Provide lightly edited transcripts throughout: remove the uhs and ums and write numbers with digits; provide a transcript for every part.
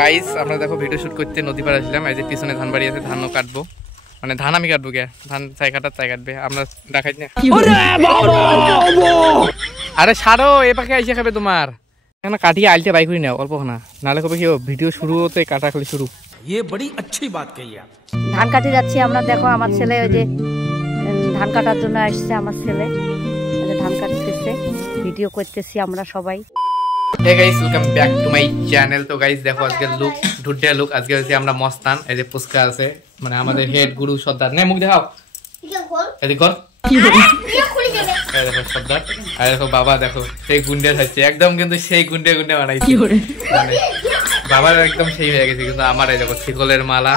Guys আমরা দেখো video shoot করতে নদী পাড়ে আসলাম। এই যে পিছনে ধান বাড়ি আছে, ধানও কাটবো, মানে ধান আমি কাটবো কে, ধান চাই কাটার চাই কাটবে, আমরা দেখাই না। আরে সারো এ পাখে আইসে খাবে তোমার এখানে কাটিয়ে আলতে বাই করি নাও অল্প না, নাহলে কবে কি ভিডিও শুরু হতে কাটা খালি শুরু। ये बड़ी अच्छी बात कही आप। ধান কাটে যাচ্ছি আমরা, দেখো আমার ছেলে ওই যে ধান কাটার জন্য আসছে, আমার ছেলে ধান কাটতেছে, ভিডিও করতেছি আমরা সবাই। Hey guys welcome back to my channel. তো গাইস দেখো আজকে লুক ঢুড্ডা লুক, আজকে হচ্ছে আমরা মস্তান, এই যে পুস্কা আছে মানে আমাদের হেড গুরু সর্দার, নে মুখ দেখাও এদিক কর, এই দেখো সর্দার, আর দেখো বাবা, দেখো সেই গুন্ডে থাকছে একদম, কিন্তু সেই গুন্ডে গুন্ডে বানাইছে মানে বাবার একদম সেই হয়ে গেছে। কিন্তু আমার এই দেখো শিকলের মালা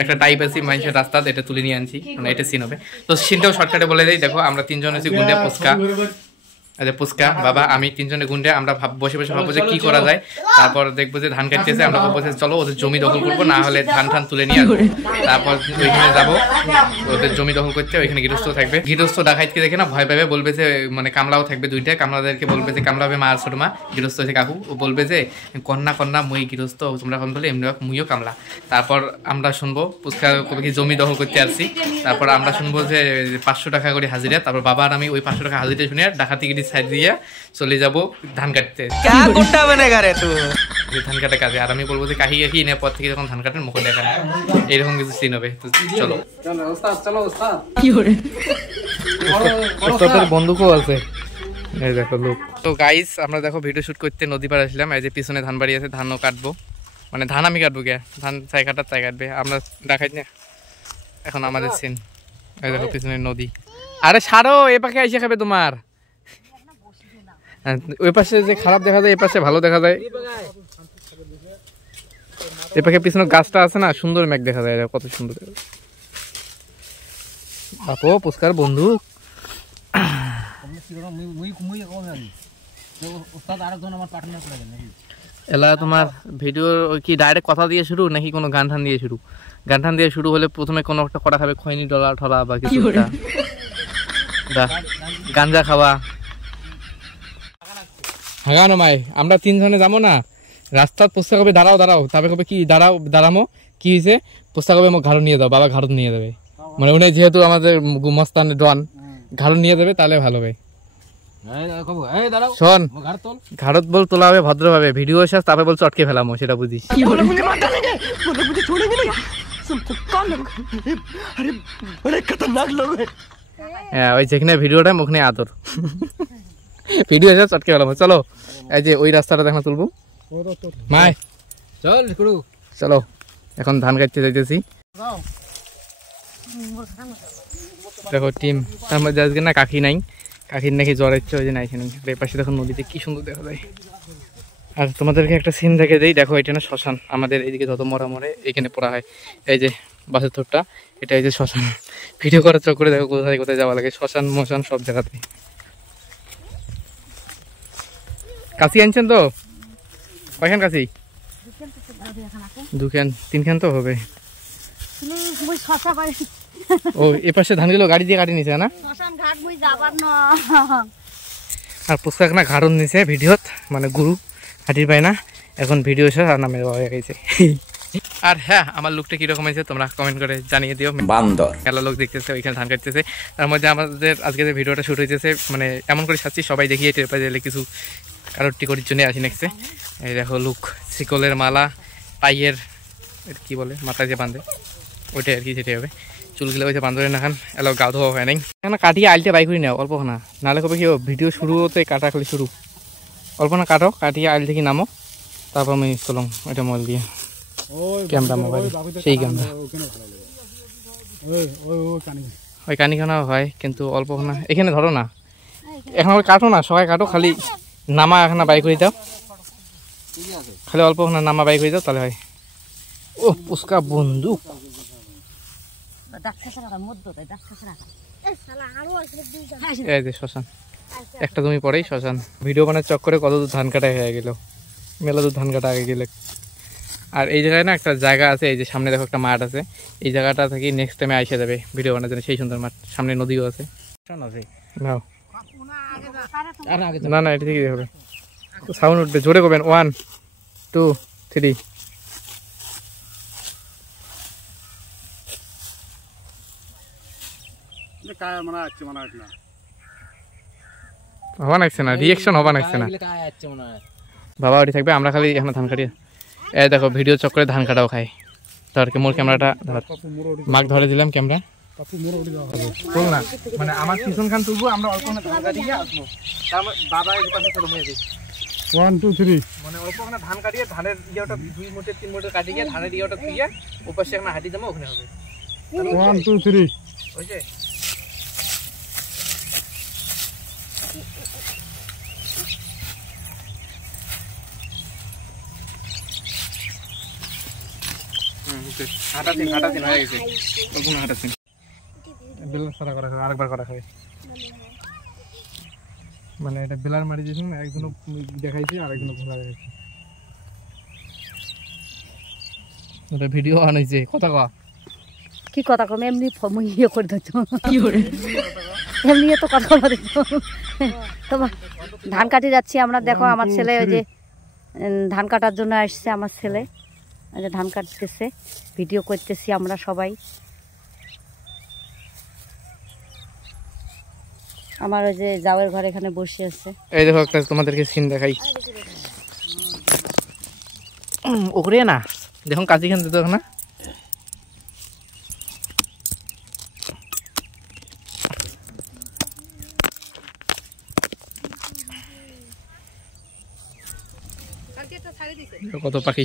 একটা টাইপ আছে মানুষের রাস্তা, এটা তুলে নিয়ে আনছি, মানে এটা সিন হবে। তো সিনটাও শর্টকাটে বলে দেই, দেখো আমরা তিনজন আছি গুন্ডে পুস্কা, আচ্ছা পুস্কা বাবা আমি তিনজনে গুন্ডে, আমরা বসে বসে ভাববো যে কি করা যায়, তারপর দেখবো যে ধান কাটতেছে, আমরা ভাববো যে চলো ওদের জমি দখল করবো, না হলে ধান ঠান তুলে নিয়ে আসবো, তারপর ওইখানে যাবো ওদের জমি দখল করতে, ওইখানে গৃহস্থ থাকবে, গৃহস্থ ডাকাইতকে দেখে না ভয় পাবে, বলবে যে মানে কামলাও থাকবে দুইটা, কামলাদেরকে বলবে যে কামলা হবে মা আর ছোট মা, গৃহস্থ হয়েছে কাকু, ও বলবে যে কন্যা কন্যা মুই গৃহস্থ তোমরা কন বলে এমনি মুইও কামলা। তারপর আমরা শুনবো পুস্কা কবে কি জমি দখল করতে আসছি, তারপর আমরা শুনবো যে 500 টাকা করে হাজিরা, তারপর বাবা আর আমি ওই 500 টাকা হাজিরা শুনে ডাকাতি সাইড দিয়ে চলে যাবো ধান কাটতে, ধান কাটা কাজে। আর আমি বলবো যে কাহি কাহি এনে পর থেকে যখন ধান কাটেন মুখ দেখান, এইরকম কিছু সিন হবে। তো চলো বন্দুকও আছে, এই দেখো লোক। তো গাইস আমরা দেখো ভিডিও শুট করতে নদী পাড়ে আসলাম, এই যে পিছনে ধান বাড়ি আছে, ধানও কাটবো, মানে ধান আমি কাটবো কে, ধান চাই কাটার চাই কাটবে, আমরা দেখাই না এখন আমাদের সিন। এই দেখো পিছনে নদী, আরে সারো এ পাখে আইসে খাবে তোমার, ওই পাশে যে খারাপ দেখা যায়, এই পাশে ভালো দেখা যায়, এই পাশে পিছনে গাছটা আছে না, সুন্দর মেঘ দেখা যায়, কত সুন্দর আপো পুস্কার বন্ধু। এলা তোমার ভিডিও কি ডাইরেক্ট কথা দিয়ে শুরু নাকি কোনো গান টান দিয়ে শুরু? গান টান দিয়ে শুরু হলে প্রথমে কোনো একটা কটা খাবে, খৈনি ডলা ঠলা বা কিছু গাঞ্জা খাওয়া। হ্যাঁ মাই আমরা তিনজনে যাবো না, রাস্তার পোস্তা কবে দাঁড়াও দাঁড়াও, তারপরে কবে কি দাঁড়াও দাঁড়ামো কি হয়েছে, পোস্তা কবে আমার ঘাড় নিয়ে দাও, বাবা ঘাড় নিয়ে দেবে, মানে উনি যেহেতু আমাদের মস্তান ডন ঘাড় নিয়ে দেবে তাহলে ভালো হবে। শোন ঘাড়ত বল তোলা হবে ভদ্রভাবে, ভিডিও শেষ তারপরে বল চটকে ফেলামো, সেটা বুঝিস। হ্যাঁ ওই যেখানে ভিডিওটা ওখানে আদর, ভিডিও শেষ চটকে ফেলামো। চলো এই যে ওই রাস্তাটা দেখা তুলবো মাই, চল চলো এখন ধান কাটতে যাইতেছি। দেখো টিম, তার মধ্যে আজকে না কাকি নাই, কাকির নাকি জ্বর হচ্ছে, ওই যে না এখানে এই পাশে দেখো নদীতে কি সুন্দর দেখা যায়। আর তোমাদেরকে একটা সিন দেখে দেই, দেখো এটা না শ্মশান, আমাদের এইদিকে যত মরা মরে এখানে পড়া হয়, এই যে বাসের থোরটা, এটা এই যে শ্মশান। ভিডিও করার চক্করে দেখো কোথায় কোথায় যাওয়া লাগে, শ্মশান মশান সব জায়গাতে। কাশি আনছেন তো, কয়খান কাশি? দুখান তিনখান তো হবে। ও এ পাশে ধানগুলো গাড়ি দিয়ে কাটি নিছে না, আর পুস্তক না ঘাড়ন নিছে ভিডিওত, মানে গুরু হাঁটির পায় না, এখন ভিডিও শেষ আর নামে হয়ে গেছে। আর হ্যাঁ আমার লুকটা কিরকম হয়েছে তোমরা কমেন্ট করে জানিয়ে দিও। বান্দর খেলা লোক দেখতেছে, ওইখানে ধান কাটতেছে, তার মধ্যে আমাদের আজকে যে ভিডিওটা শুট হয়েছে মানে এমন করে সাচ্ছি সবাই দেখিয়ে টের পাই গেলে কিছু কারোর টিকটির জন্য আসি নেক্সে। এই দেখো লুক, শিকলের মালা, পাইয়ের কি বলে মাথায় যে বাঁধে ওইটাই আর কি, সেটাই হবে। চুলগুলো হয়েছে বান্ধবের না খান, এলো গা ধোয়া হয় নাই, কেন কাটিয়ে আলতে বাই করি নাও অল্প না, নাহলে কবে কি ভিডিও শুরু হতে কাটা খালি শুরু, অল্প না কাটো, কাটিয়ে আইল থেকে নামো, তারপর আমি চলুন ওইটা মোবাইল দিয়ে ক্যামেরা, মোবাইল সেই ক্যামেরা, ওই কানিখানা হয় কিন্তু অল্প না, এখানে ধরো না, এখন কাটো না সবাই কাটো, খালি নামা এখানে বাই করে দাও, খালি অল্প না নামা বাই করে দাও তাহলে হয়। ও পুস্কা বন্দুক, এই যে শ্মশান, একটা তুমি পরেই শ্মশান। ভিডিও বানার চক্করে কত দূর ধান কাটা হয়ে গেল, মেলা দূর ধান কাটা আগে গেলে। আর এই জায়গায় না একটা জায়গা আছে, এই যে সামনে দেখো একটা মাঠ আছে, এই জায়গাটা থেকে নেক্সট টাইমে আইসা যাবে ভিডিও বানার জন্য, সেই সুন্দর মাঠ, সামনে নদীও আছে। না না এটা থেকে হবে, সাউন্ড উঠবে, জোরে করবেন 1 2 3 হওয়া লাগছে না, রিয়াকশন হওয়া লাগছে না বাবা। ওটি থাকবে, আমরা খালি এখন ধান কাটি। এই দেখো ভিডিও চক্করে ধান কাটাও খাই। ধর মোর ক্যামেরাটা ধর, মাক ধরে দিলাম ক্যামেরা। বল না, মানে আমার পিছন খান তুলবো, আমরা অল্প ধান কাটিয়ে আসবো। তারপর বাবা এই পাশে চলো মুয়ে দিই 1 2 3, মানে অল্প ওখানে ধান কাটিয়ে ধানের ইয়েটা 2 মুঠে 3 মুঠে কাটিয়ে ধানের ইয়েটা তুইয়া ওপাশে একটা হাঁটি দেবো, ওখানে হবে 1 2 3 ওইছে। হাঁটাছিন হয়ে গেছে, অল্প না হাঁটাছিন। বেলার সারা করা খাবে, আরেকবার করা খাবে। মানে এটা বেলার মারি দিয়েছেন, একজনও দেখাইছে আর একজনও ভোলা দেখাইছে। এটা ভিডিও অন হয়েছে, কথা কওয়া কি কথা কম, এমনি ইয়ে করে দিচ্ছ, কি করে এমনি তো কথা বলা দিচ্ছ। তোমার ধান কাটি যাচ্ছি আমরা, দেখো আমার ছেলে ওই যে ধান কাটার জন্য আসছে আমার ছেলে, ওই যে ধান কাটতেছে, ভিডিও করতেছি আমরা সবাই। আমার ওই যে জাওয়ের ঘর এখানে বসে আছে। এই দেখো একটা তোমাদেরকে সিন দেখাই, ওকরে না দেখুন কাজী খান দিতে না, কত পাখি।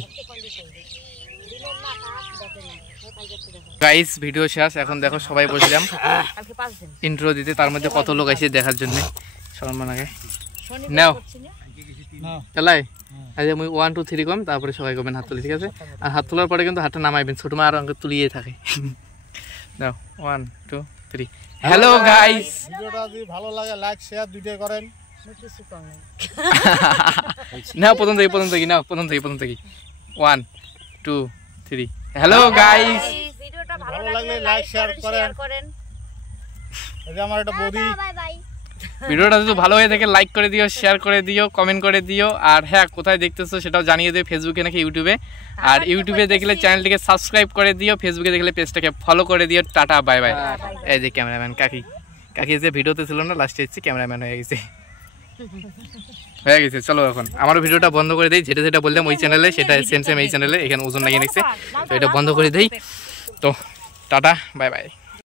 গাইস ভিডিও শেষ, এখন দেখো সবাই বসলাম ইন্ট্রো দিতে, তার মধ্যে কত লোক আছে দেখার জন্য। সম্মান আগে নাও চালাই, আচ্ছা মুই 1 2 3 কম, তারপরে সবাই কমেন হাত তুলি, ঠিক আছে? আর হাত তোলার পরে কিন্তু হাতটা নামাইবেন, ছোট মা আর অঙ্ক তুলিয়ে থাকে। নাও 1 2 3। হ্যালো গাইস, ভিডিওটা যদি ভালো লাগে লাইক শেয়ার দুইটাই করেন। নাও প্রথম থেকে নাও, প্রথম থেকে 1 2 3। হ্যালো গাইস, ভিডিওটা ভালো লাগলে লাইক শেয়ার করেন। এই যে আমার একটা বডি, ভিডিওটা যদি ভালো হয়ে থাকে লাইক করে দিও, শেয়ার করে দিও, কমেন্ট করে দিও। আর হ্যাঁ কোথায় দেখতেছো সেটাও জানিয়ে দিও, ফেসবুকে নাকি ইউটিউবে। আর ইউটিউবে দেখলে চ্যানেলটিকে সাবস্ক্রাইব করে দিও, ফেসবুকে দেখলে পেজটাকে ফলো করে দিও। Tata bye bye. এই যে ক্যামেরাম্যান কাকি যে ভিডিওতে ছিল না, লাস্টে এসেছে ক্যামেরাম্যান হয়ে গেছে। চলো এখন আমারও ভিডিওটা বন্ধ করে দিই, যেটা বললাম ওই চ্যানেলে, সেটা সেম এই চ্যানেলে, এখানে ওজন লাগিয়ে নিচ্ছে, তো এটা বন্ধ করে দিই। তো টাটা বাই বাই।